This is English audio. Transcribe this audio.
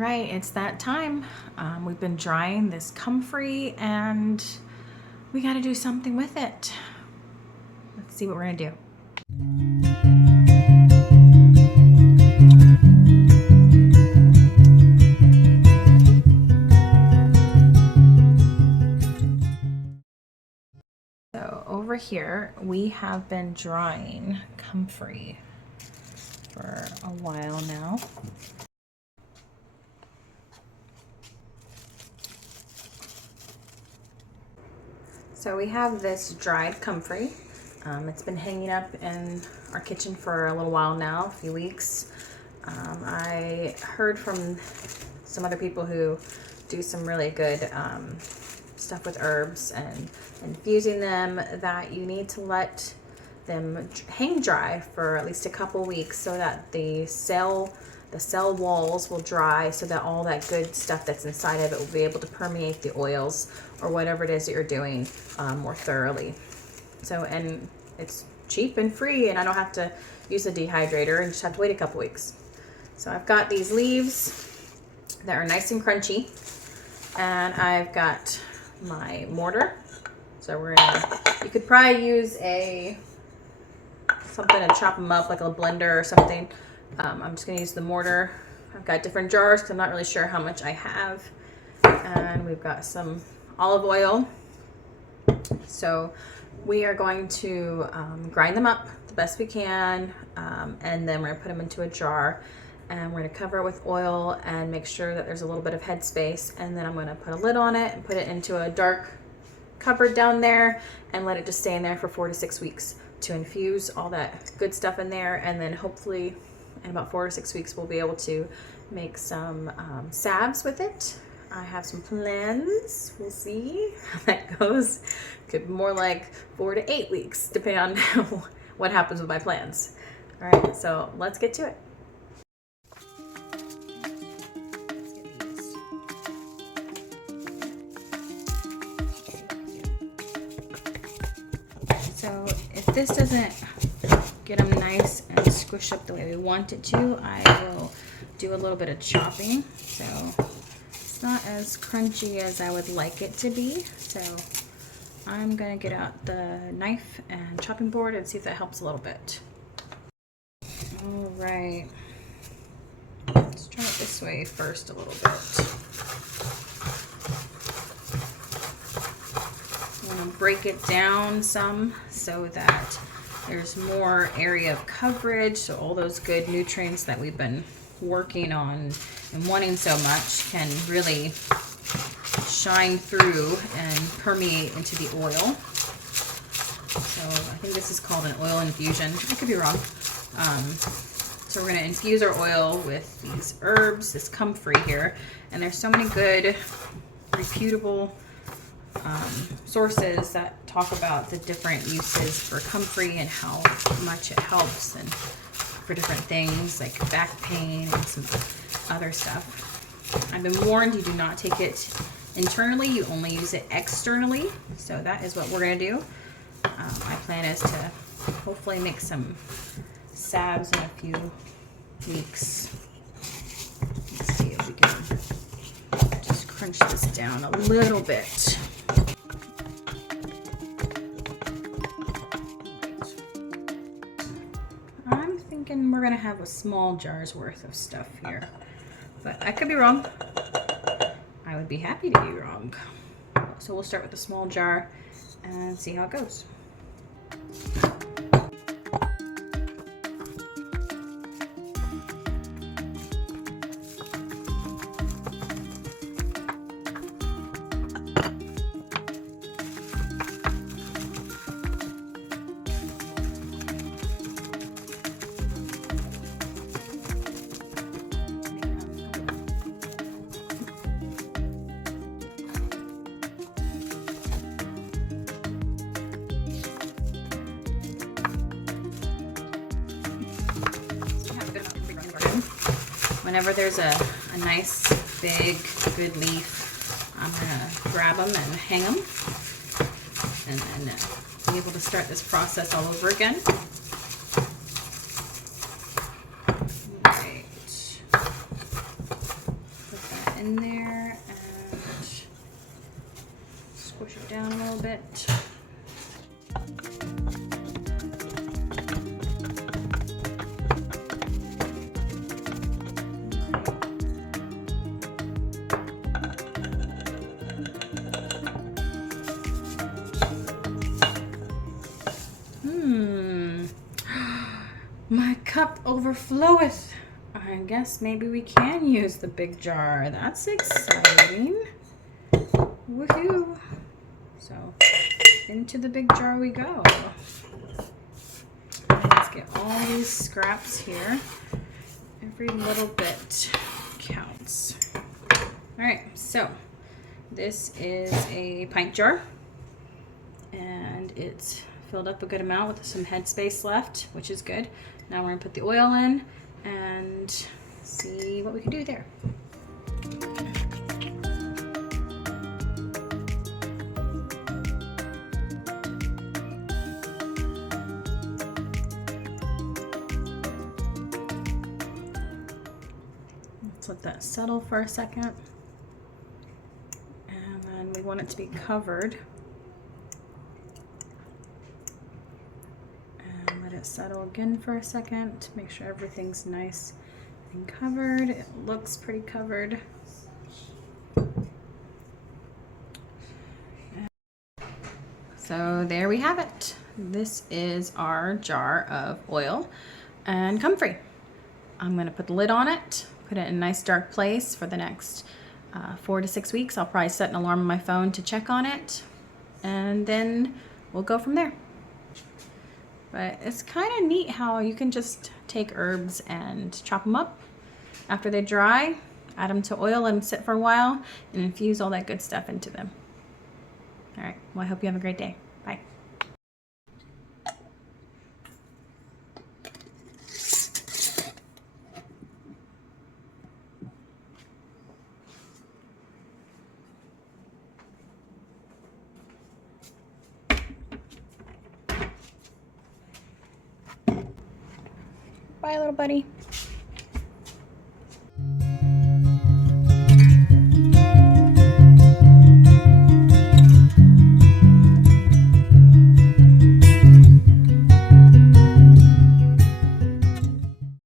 right, it's that time. We've been drying this comfrey and we got to do something with it. Let's see what we're going to do. So over here, we have been drying comfrey for a while now. So we have this dried comfrey. It's been hanging up in our kitchen for a little while now, a few weeks. I heard from some other people who do some really good stuff with herbs and infusing them that you need to let them hang dry for at least a couple weeks so that the cell walls will dry, so that all that good stuff that's inside of it will be able to permeate the oils or whatever it is that you're doing more thoroughly. So, and it's cheap and free, and I don't have to use a dehydrator and just have to wait a couple weeks. So I've got these leaves that are nice and crunchy, and I've got my mortar. So you could probably use something to chop them up, like a blender or something. I'm just gonna use the mortar. I've got different jars because I'm not really sure how much I have. And we've got some olive oil. So we are going to grind them up the best we can, and then we're gonna put them into a jar, and we're gonna cover it with oil and make sure that there's a little bit of headspace, and then I'm gonna put a lid on it and put it into a dark cupboard down there and let it just stay in there for 4 to 6 weeks to infuse all that good stuff in there. And then hopefully in about 4 to 6 weeks we'll be able to make some salves with it. I have some plans. We'll see how that goes. Could be more like 4 to 8 weeks, depending on what happens with my plans. All right, so let's get to it. So if this doesn't get them nice and squished up the way we want it to, I will do a little bit of chopping. So it's not as crunchy as I would like it to be. So I'm gonna get out the knife and chopping board and see if that helps a little bit. All right, let's try it this way first a little bit. I'm gonna break it down some so that there's more area of coverage, so all those good nutrients that we've been working on and wanting so much can really shine through and permeate into the oil. So I think this is called an oil infusion. I could be wrong. So we're going to infuse our oil with these herbs, this comfrey here, and there's so many good, reputable sources that talk about the different uses for comfrey and how much it helps, and for different things like back pain and some other stuff. I've been warned you do not take it internally, you only use it externally. So that is what we're going to do. My plan is to hopefully make some salves in a few weeks. Let's see if we can just crunch this down a little bit. I'm thinking we're gonna have a small jar's worth of stuff here, but I could be wrong. I would be happy to be wrong. So we'll start with a small jar and see how it goes. Whenever there's a nice, big, good leaf, I'm gonna grab them and hang them, and then be able to start this process all over again. Right. in there and squish it down a little bit. My cup overfloweth. I guess maybe we can use the big jar. That's exciting. Woohoo. So into the big jar we go. Let's get all these scraps here. Every little bit counts. All right, so this is a pint jar and it's filled up a good amount with some headspace left, which is good. Now we're gonna put the oil in and see what we can do there. Let's let that settle for a second. And then we want it to be covered. Settle again for a second to make sure everything's nice and covered. It looks pretty covered. So there we have it. This is our jar of oil and comfrey. I'm going to put the lid on it, put it in a nice dark place for the next 4 to 6 weeks. I'll probably set an alarm on my phone to check on it, and then we'll go from there. But it's kind of neat how you can just take herbs and chop them up. After they dry, add them to oil, let them sit for a while, and infuse all that good stuff into them. All right, well, I hope you have a great day. Bye. Bye, little buddy.